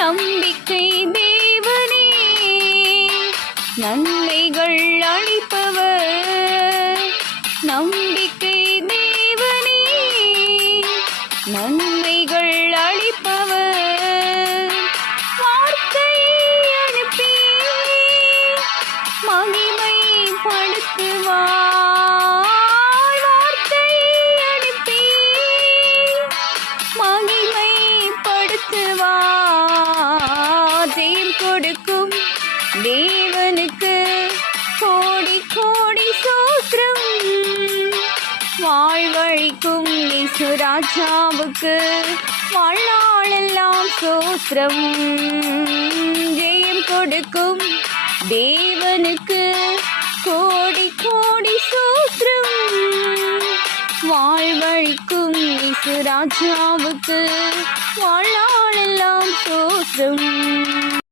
நம்பிக்கை தேவனே, நன்மைகள் அளிப்பவர். நம்பிக்கை தேவனே, நன்மைகள் அளிப்பவர். வார்த்தையை அனுப்பி மகிமைப்படுத்துவார். வார்த்தையை அனுப்பி மகிமைப்படுத்துவார். ஜெயம் கொடுக்கும் தேவனுக்கு கோடி கோடி சோத்திரம். வாழ்வழிக்கும் இயேசு ராஜாவுக்கு வாழ்நாளெல்லாம் சோத்திரம். ஜெயம் கொடுக்கும் தேவனுக்கு கோடி கோடி சோத்திரம். வாழ்வழிக்கும் இயேசு ராஜாவுக்கு வாழ்நாளெல்லாம் சோத்திரம்.